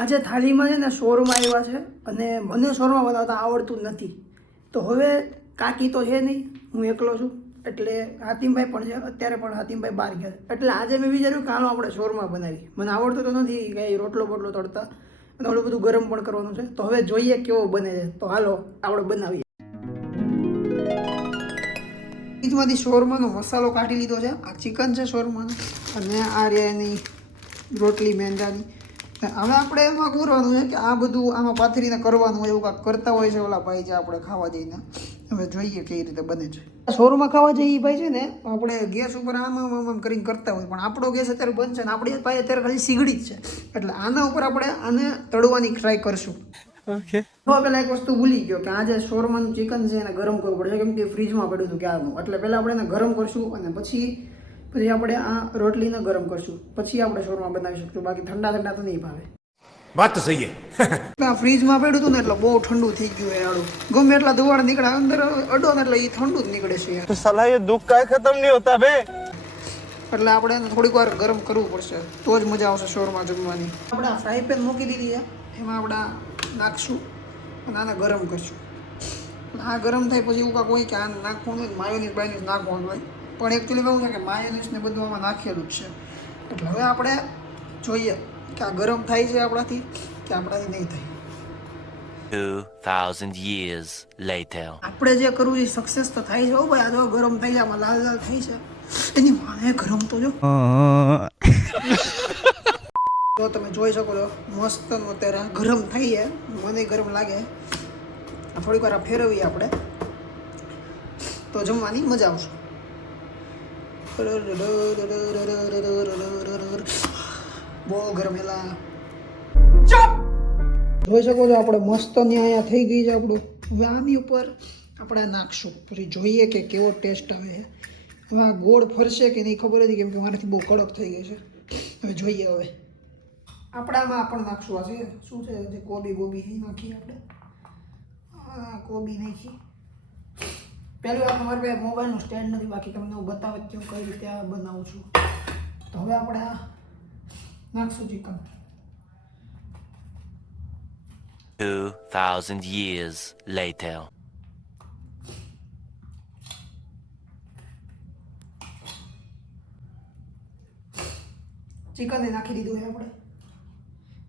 આજે થાળીમાં છે ને શોરમાં આવ્યા છે અને મને શોરમાં બનાવતા આવડતું નથી. તો હવે કાકી તો છે નહીં, હું એકલો છું. એટલે હાતિમભાઈ પણ છે, અત્યારે પણ હાતિમભાઈ બહાર ગયા. એટલે આજે મેં વિચાર્યું કે હાલો આપણે શોરમાં બનાવી. મને આવડતું તો નથી કંઈ રોટલો બોટલો તળતા, અને ઓલું બધું ગરમ પણ કરવાનું છે. તો હવે જોઈએ કેવો બને છે. તો હાલો આપણે બનાવીએ. ફ્રીજમાંથી શોરમાનો મસાલો કાઢી લીધો છે. આ ચિકન છે શોરમાનો, અને આ રે એની રોટલી મેંદાની. હવે આપણે એમાં કરવાનું છે કે આ બધું આમાં પાથરીને કરવાનું હોય, એવું કાંઈક કરતા હોય છે ઓલા ભાઈ જે આપણે ખાવા જઈને. હવે જોઈએ કેવી રીતે બને છે. શોરમાં ખાવા જઈએ ભાઈ છે ને, આપણે ગેસ ઉપર આમ કરીને કરતા હોય, પણ આપણો ગેસ અત્યારે બંધ છે ને આપણી પાસે અત્યારે ખાલી સીગડી જ છે. એટલે આના ઉપર આપણે આને તળવાની ટ્રાય કરશું. ઓકે. તો પેલા એક વસ્તુ ભૂલી ગયો કે આજે શોરમાનું ચિકન છે એને ગરમ કરવું પડશે, કેમ કે ફ્રીજમાં પડ્યું હતું ક્યારનું. એટલે પહેલાં આપણે એને ગરમ કરશું અને પછી આપણે આ રોટલીને ગરમ કરશું, પછી આપણે શોરમાં બનાવી શકશું. બાકી ઠંડા તો નહીં ભાવે. વાત તો સહી છે. ફ્રીજમાં પડ્યું હતું ને એટલે બહુ ઠંડુ થઈ ગયું એ આડું. ગમે એટલા ધુવાડ નીકળે અંદર અડો ને એટલે એ ઠંડુ જ નીકળે છે. तो साला ये दुख का खत्म नहीं होता बे. એટલે આપણે એને થોડીક વાર ગરમ કરવું પડશે, તો જ મજા આવશે શોરમાં જમવાની. આપણે આ ફ્રાય પેન મૂકી દીધી છે, એમાં આપણે નાખશું અને આને ગરમ કરશું. આ ગરમ થાય પછી એવું કાંઈક હોય કે આને નાખવાનું હોય, માયોનીઝ બાયોનીઝ નાખવાનું હોય. પણ એકચ્યુઅલી એવું છે કે માયોનીઝ ને બધું આમાં નાખેલું જ છે. એટલે હવે આપણે જોઈએ કે આ ગરમ થાય છે આપણાથી કે આપણાથી નહીં થાય. 2000 years later. આપણે જે કરવું એ સક્સેસ તો થાય છે. હો ભાઈ, આ જો ગરમ થઈ જાય, આમાં લાલ લાલ થઈ છે. એની માને ગરમ તો જો તો તમે જોઈ શકો છો મસ્ત નું અત્યારે ગરમ થઈ છે. મને ગરમ લાગે. થોડીક વાર ફેરવીએ આપણે તો જમવાની મજા આવશે. બહુ ગરમ એલા. જોઈ શકો છો આપણે મસ્ત ની અહીંયા થઈ ગઈ છે આપણું. હવે આની ઉપર આપણે નાખશું, પછી જોઈએ કે કેવો ટેસ્ટ આવે છે. હવે આ ગોળ ફરશે કે નહીં ખબર નથી, કેમ કે મારાથી બહુ કડક થઈ ગઈ છે. હવે જોઈએ. હવે આપણે આમાં પણ નાખશું. આ છે શું છે, જે કોબી નાખી આપણે. કોબી નાખી. પહેલી વાર મારી પાસે મોબાઈલનું સ્ટેન્ડ નથી, બાકી તમને હું બતાવું જ કઈ રીતે આ બનાવું છું. તો હવે આપણે આ નાખશું ચિકન. 2000 years later. ચિકન નાખી દીધું છે આપણે.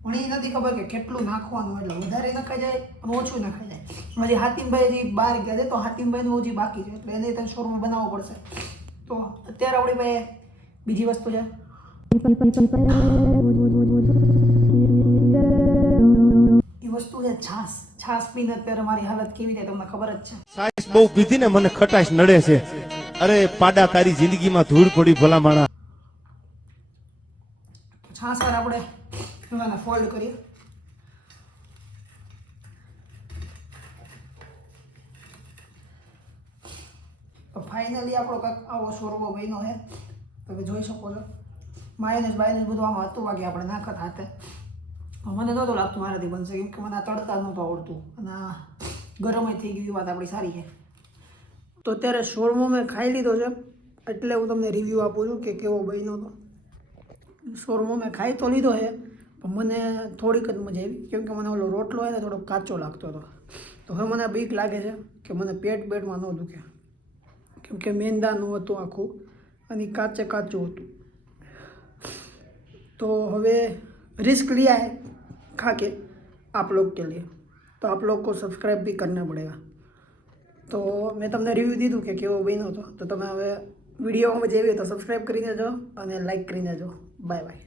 પણ એ નથી ખબર કે કેટલું નાખવાનું, એટલે વધારે નખાઈ જાય અને ઓછું નખાઈ જાય. હજી હાતિમભાઈ હજી બહાર ગયા છે, તો હાતિમભાઈનું હજી બાકી છે, એટલે એને ત્યાં શોરમાં બનાવવો પડશે. તો અત્યારે આપણી પાસે બીજી વસ્તુ છે. એ વસ્તુ છે છાશ. છાશ પીને અત્યારે મારી હાલત કેવી થાય તમને ખબર જ છે. સાઈસ બહુ પીધી ને મને ખટાશ નડે છે. અરે પાડા તારી જિંદગીમાં ધૂળ પડી ભલા માણા. છાશ વાર આપણે ફોલ્ડ કરીએ. તો ફાઇનલી આપણો કંઈક આવો શોરમો બન્યો છે. તમે જોઈ શકો છો માયોનેઝ બાયોનેઝ બધું આમાં હતું, બાકી આપણે નાખત હાથે. મને નહોતું લાગતું મારાથી બનશે, કેમ કે મને આ તળતા નહોતું આવડતું, અને આ ગરમ થઈ ગઈ વાત આપણી સારી છે. તો અત્યારે શોરમો મેં ખાઈ લીધો છે, એટલે હું તમને રિવ્યૂ આપું છું કે કેવો બન્યો હતો. શોરમો મેં ખાઈ તો લીધો છે, પણ મને થોડીક જ મજા આવી, કેમ કે મને ઓલો રોટલો હોય ને થોડોક કાચો લાગતો હતો. તો હવે મને બીક લાગે છે કે મને પેટમાં ન દુખે, કેમ કે મેંદાનું હતું આખું અને કાચું હતું. तो हवे रिस्क लिया है खा के आप लोग के लिए, तो आप लोग को सब्सक्राइब भी करना पड़ेगा. तो मैं तमने रिव्यू दीधुं कि केवो बन्यो तो तमे हवे विडियो में जेवी तो सब्सक्राइब करी देजो और लाइक करी देजो. Bye bye.